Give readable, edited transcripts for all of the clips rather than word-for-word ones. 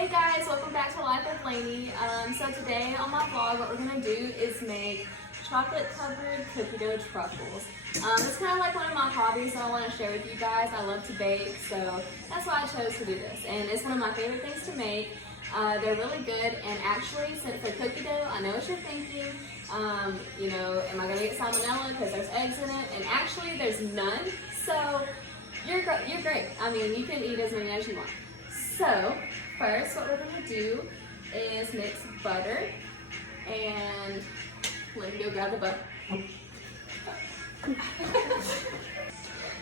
Hey guys, welcome back to Life with Lainey. So today on my vlog, what we're gonna do is make chocolate covered cookie dough truffles. It's kind of like one of my hobbies that I want to share with you guys. I love to bake, so that's why I chose to do this. And it's one of my favorite things to make. They're really good, and actually, since they're cookie dough, I know what you're thinking. You know, am I gonna get salmonella because there's eggs in it? And actually, there's none. So you're great. I mean, you can eat as many as you want. So first, what we're gonna do is mix butter, and let me go grab the butter.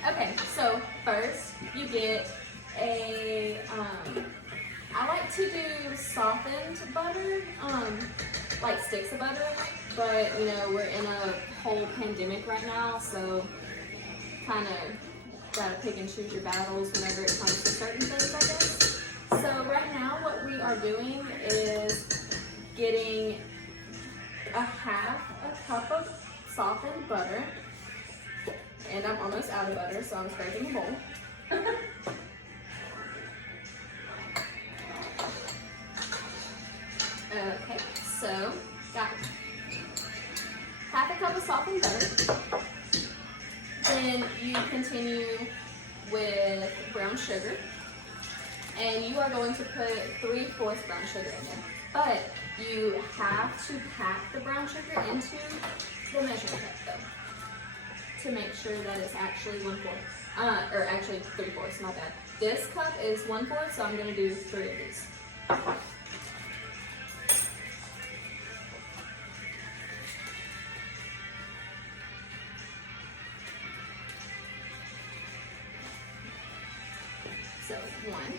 Okay, so first you get a, I like to do softened butter, like sticks of butter, but you know, we're in a whole pandemic right now, so kind of gotta pick and choose your battles whenever it comes to certain things, I guess. So right now what we are doing is getting a half a cup of softened butter, and I'm almost out of butter, so I'm scraping the bowl. Okay, so got half a cup of softened butter. Then you continue with brown sugar, and you are going to put 3/4 brown sugar in there. But you have to pack the brown sugar into the measuring cup though, to make sure that it's actually 1/4, or actually 3/4, my bad. This cup is 1/4, so I'm gonna do 3 of these. So 1.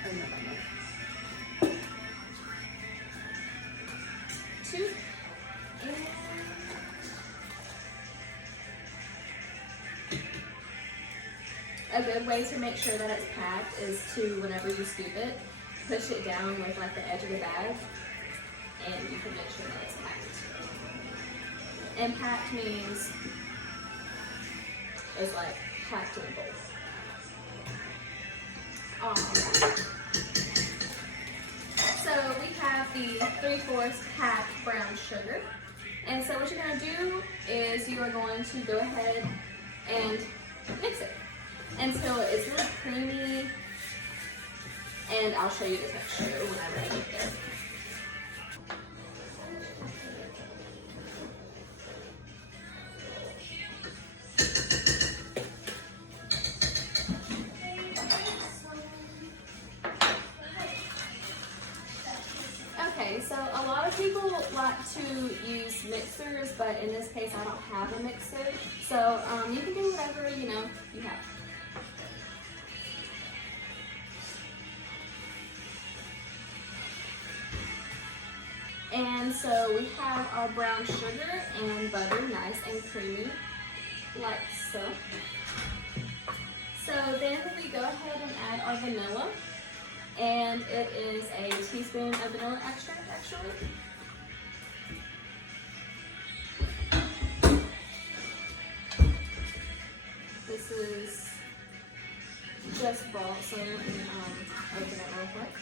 Oh, no. 2. And a good way to make sure that it's packed is to, whenever you scoop it, push it down with like the edge of the bag, and you can make sure that it's packed. And packed means it's like packed in a bowl. Alright. So we have the 3/4 packed brown sugar. And so what you're going to do is you are going to go ahead and mix it until it's really creamy, and I'll show you the texture whenever I get there. Okay, so a lot of people like to use mixers, but in this case I don't have a mixer. So you can do whatever, you know, you have. And so we have our brown sugar and butter nice and creamy, like so. So then we go ahead and add our vanilla. And it is a teaspoon of vanilla extract, actually. This is just bought, so I'm going to open it real quick.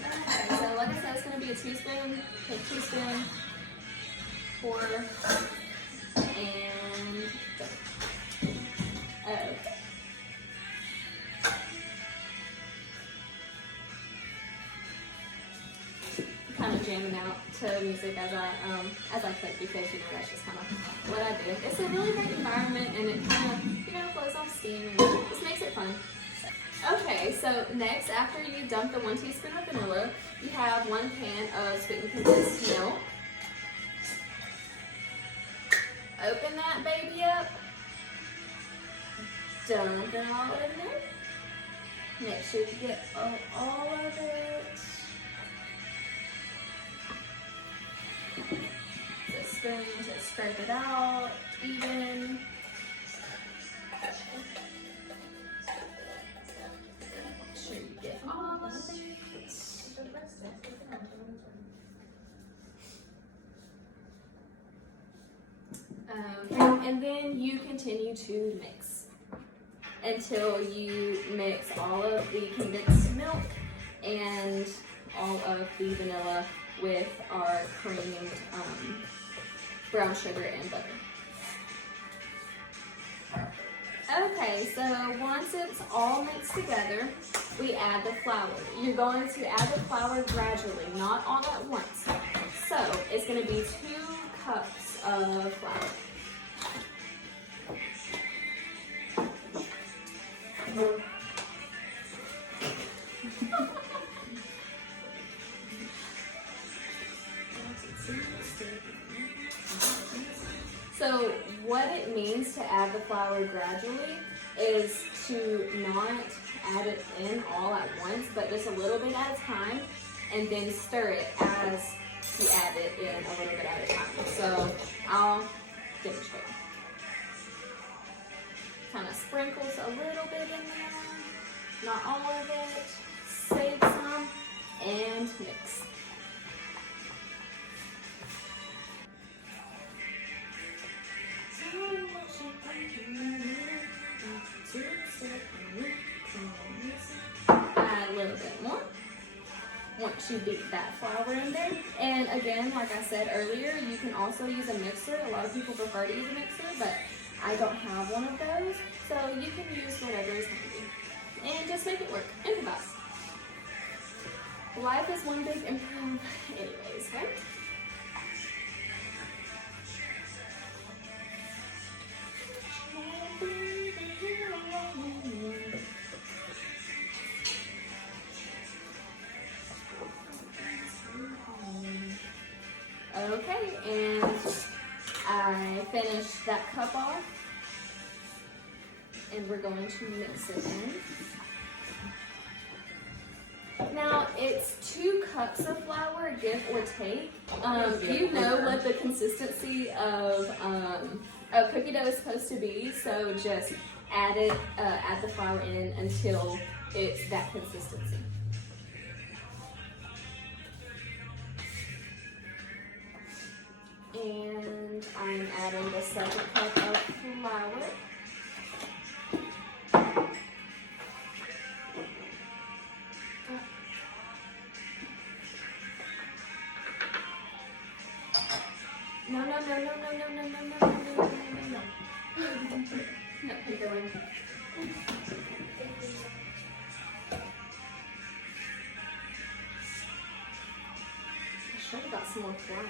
Okay, so like I said, it's going to be a teaspoon. Take a teaspoon, pour, and okay. Kind of jamming out to music as I cook, because you know that's just kind of what I do. It's a really great environment, and it kind of, you know, blows off steam and just makes it fun. Okay, so next, after you dump the 1 teaspoon of vanilla, you have 1 can of sweetened condensed milk. Open that baby up, dump it all in there. Make sure you get all of it. The spoon to scrape it out even. Make sure you get all of it. Okay, and then you continue to mix. until you mix all of the condensed milk and all of the vanilla with our creamed brown sugar and butter. Okay, so once it's all mixed together, we add the flour. You're going to add the flour gradually, not all at once. So it's going to be 2 cups of flour. So what it means to add the flour gradually is to not add it in all at once, but just a little bit at a time, and then stir it as you add it in a little bit at a time. So I'll demonstrate. Kind of sprinkles a little bit in there, not all of it, save some, and mix. Add a little bit more once you beat that flour in there. And again, like I said earlier, you can also use a mixer. A lot of people prefer to use a mixer, but I don't have one of those, so you can use whatever is handy. And just make it work. Improvise. Life is one big improv anyways, right? Okay, and I finished that cup off, and we're going to mix it in. Now, it's 2 cups of flour, give or take. You know what the consistency of cookie dough is supposed to be, so just add the flour in until it's that consistency. And I'm adding the 2nd cup of flour. No. No, keep going. I should have got some more flour.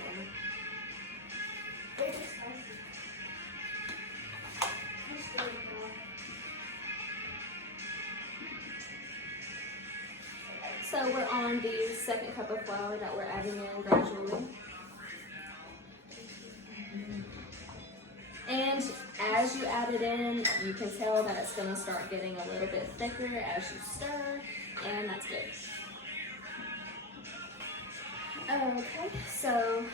So we're on the 2nd cup of flour that we're adding in gradually. And as you add it in, you can tell that it's going to start getting a little bit thicker as you stir, and that's good. Okay, so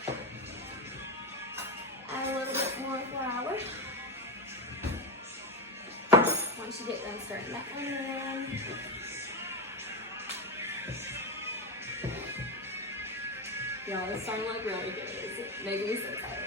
add a little bit more flour. Once you get done stirring that one in. Y'all, this starting to look really good. It's making me so excited.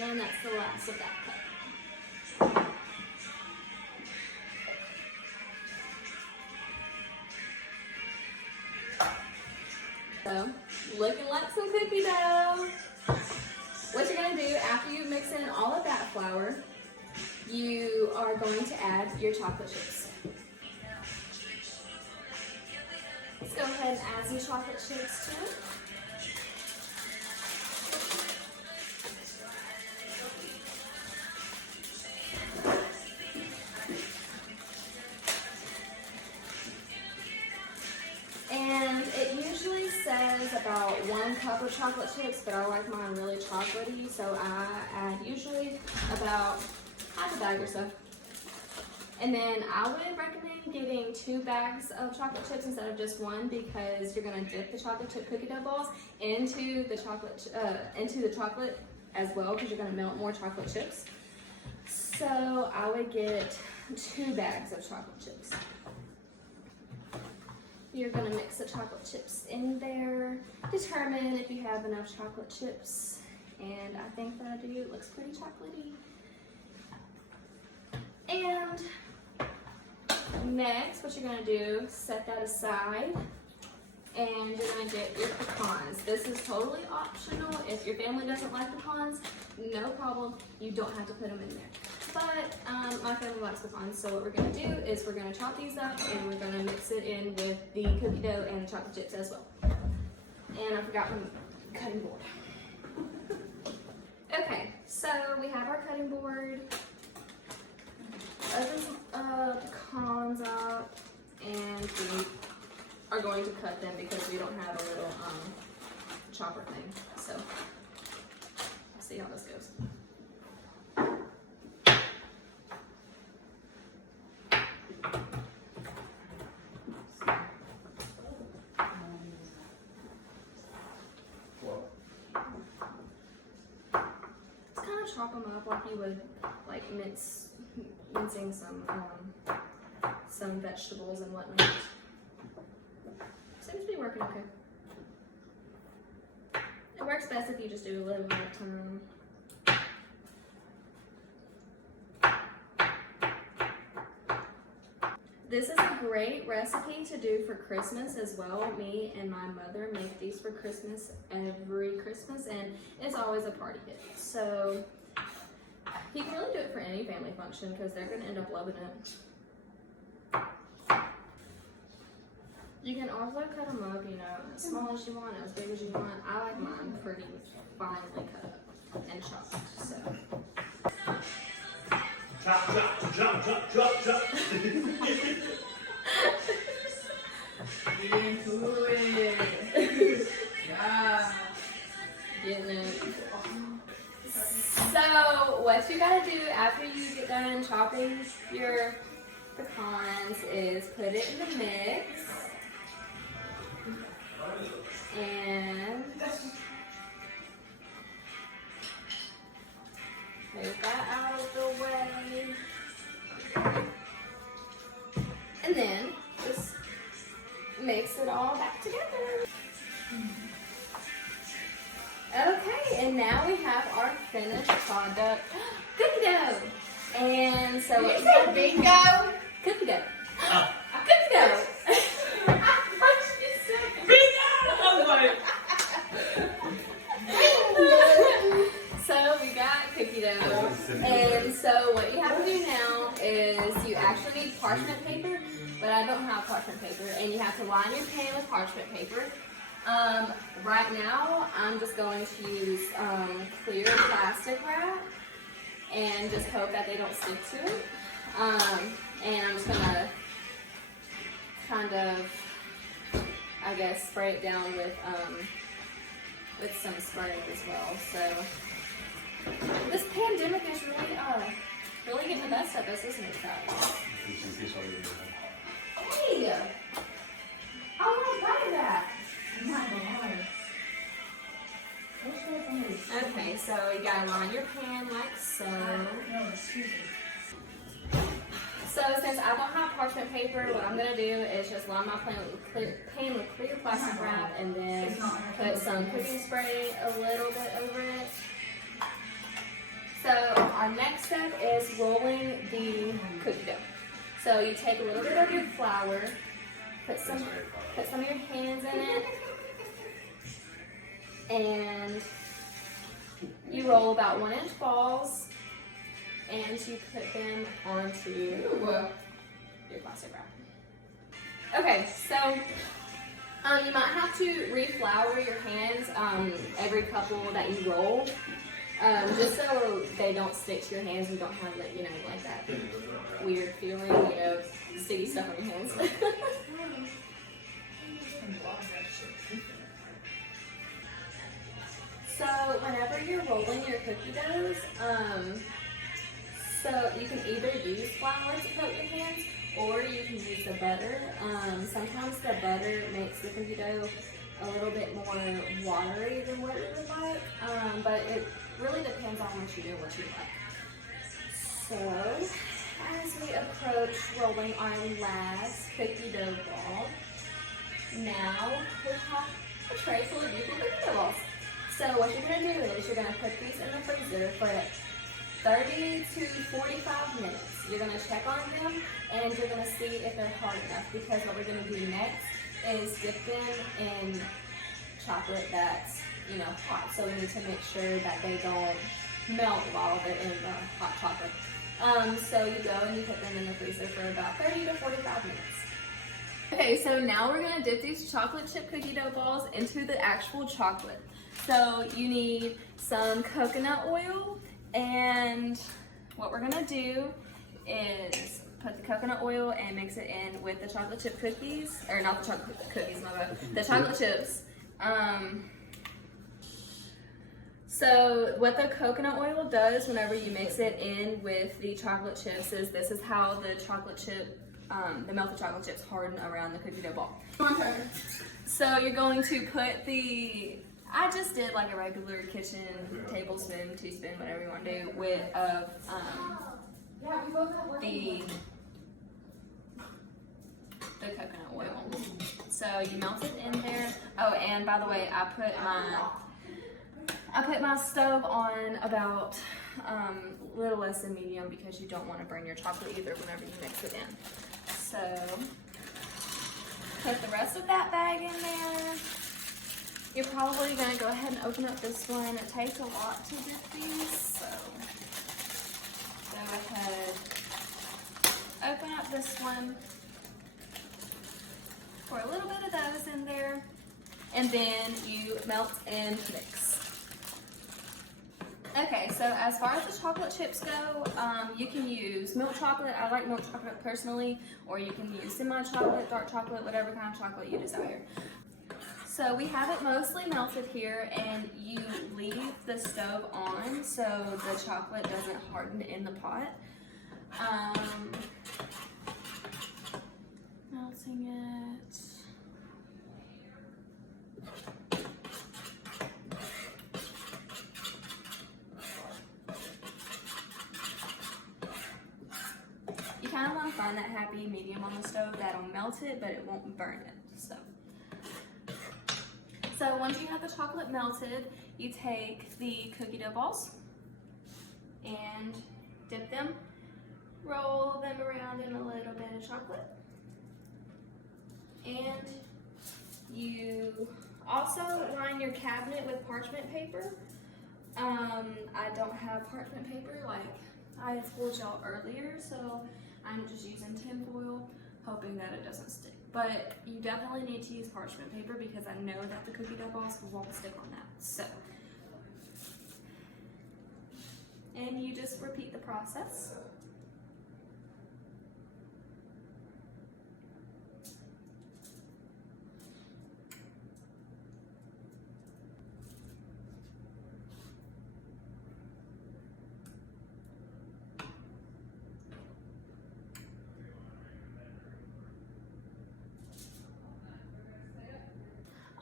And that's the last of that cup. So, looking like some cookie dough. What you're going to do after you mix in all of that flour, you are going to add your chocolate chips. Let's go ahead and add some chocolate chips to it. And it usually says about 1 cup of chocolate chips, but I like mine really chocolatey, so I add usually about half a bag or so. And then I would recommend getting 2 bags of chocolate chips instead of just 1, because you're going to dip the chocolate chip cookie dough balls into the chocolate as well, because you're going to melt more chocolate chips. So I would get 2 bags of chocolate chips. you're gonna mix the chocolate chips in there. Determine if you have enough chocolate chips. And I think that I do. It looks pretty chocolatey. And next, what you're gonna do, set that aside. And you're gonna get your pecans. This is totally optional. If your family doesn't like pecans, no problem. You don't have to put them in there. But my family likes pecans, so what we're gonna do is we're gonna chop these up and we're gonna mix it in with the cookie dough and the chocolate chips as well. And I forgot my cutting board. Okay, so we have our cutting board. Open some pecans up, and we are going to cut them because we don't have a little chopper thing. So we'll see how this goes. Just kind of chop them up like you would like mincing some vegetables and whatnot. Seems to be working okay. It works best if you just do a little bit of time. This is a great recipe to do for Christmas as well. Me and my mother make these for Christmas every Christmas, and it's always a party hit. So you can really do it for any family function because they're going to end up loving it. You can also cut them up, you know, as small as you want, as big as you want. I like mine pretty finely cut up and chopped, so. Chop, chop, chop, chop, chop, chop. Get into it. Yeah. Getting it. So, what you gotta do after you get done chopping your pecans is put it in the mix. And move that out of the way. And then just mix it all back together. Okay, and now we have our finished product, cookie dough. And so Did you say bingo? Cookie dough. Cookie dough. So we got cookie dough, and so what you have to do now is you actually need parchment paper, but I don't have parchment paper, and you have to line your pan with parchment paper. Right now, I'm just going to use clear plastic wrap and just hope that they don't stick to it. And I'm just gonna kind of, I guess, spray it down with some spray as well. So this pandemic is really getting the best of us, isn't it, guys? Hey! I want to buy that. I'm not gonna lie. Okay, so you gotta line your pan like so. So since I don't have parchment paper, what I'm gonna do is just line my pan with clear plastic wrap and then put some cooking spray a little bit over it. So our next step is rolling the cookie dough. So you take a little bit of your flour, put some of your hands in it, and you roll about 1-inch balls, and you put them onto your plastic wrap. Okay, so you might have to reflour your hands every couple that you roll, just so they don't stick to your hands and don't have that, you know, like that weird feeling, you know, sticky stuff on your hands. So whenever you're rolling your cookie doughs, so you can either use flour to coat your hands, or you can use the butter. Sometimes the butter makes the cookie dough a little bit more watery than what we would like, but it really depends on what you do, what you like. So as we approach rolling our last cookie dough ball, have a tray full of beautiful cookie dough balls. So what you're gonna do is you're gonna put these in the freezer for 30 to 45 minutes. You're gonna check on them and you're gonna see if they're hard enough, because what we're gonna do next is dip them in chocolate that's, you know, hot. So we need to make sure that they don't melt while they're in the hot chocolate. So you go and you put them in the freezer for about 30 to 45 minutes. Okay, so now we're gonna dip these chocolate chip cookie dough balls into the actual chocolate. So you need some coconut oil, and what we're gonna do is put the coconut oil and mix it in with the chocolate chip cookies, or not the chocolate cookies, my bad, the chocolate chips. So what the coconut oil does whenever you mix it in with the chocolate chips is this is how the chocolate chip, the melted chocolate chips harden around the cookie dough ball. So you're going to put the, I just did like a regular kitchen tablespoon, teaspoon, whatever you want to do, with the coconut oil. So you melt it in there. Oh, and by the way, I put my stove on about a little less than medium, because you don't want to burn your chocolate either whenever you mix it in. So put the rest of that bag in there. You're probably going to go ahead and open up this one. It takes a lot to dip these, so go ahead, open up this one. Pour a little bit of those in there, and then you melt and mix. Okay, so as far as the chocolate chips go, you can use milk chocolate. I like milk chocolate personally, or you can use semi-chocolate, dark chocolate, whatever kind of chocolate you desire. So we have it mostly melted here, and you leave the stove on so the chocolate doesn't harden in the pot. Melting it. You kind of want to find that happy medium on the stove that'll melt it, but it won't burn it. So once you have the chocolate melted, you take the cookie dough balls and dip them, roll them around in a little bit of chocolate, and you also line your cabinet with parchment paper. I don't have parchment paper like I told y'all earlier, so I'm just using tin foil, hoping that it doesn't stick. But you definitely need to use parchment paper, because I know that the cookie dough balls won't stick on that. So, and you just repeat the process.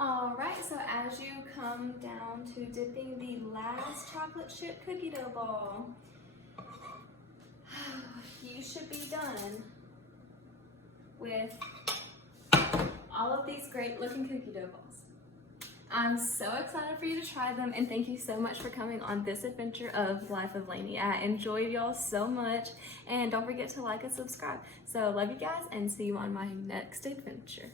Alright, so as you come down to dipping the last chocolate chip cookie dough ball, you should be done with all of these great looking cookie dough balls. I'm so excited for you to try them, and thank you so much for coming on this adventure of Life of Lainey. I enjoyed y'all so much, and don't forget to like and subscribe. So love you guys, and see you on my next adventure.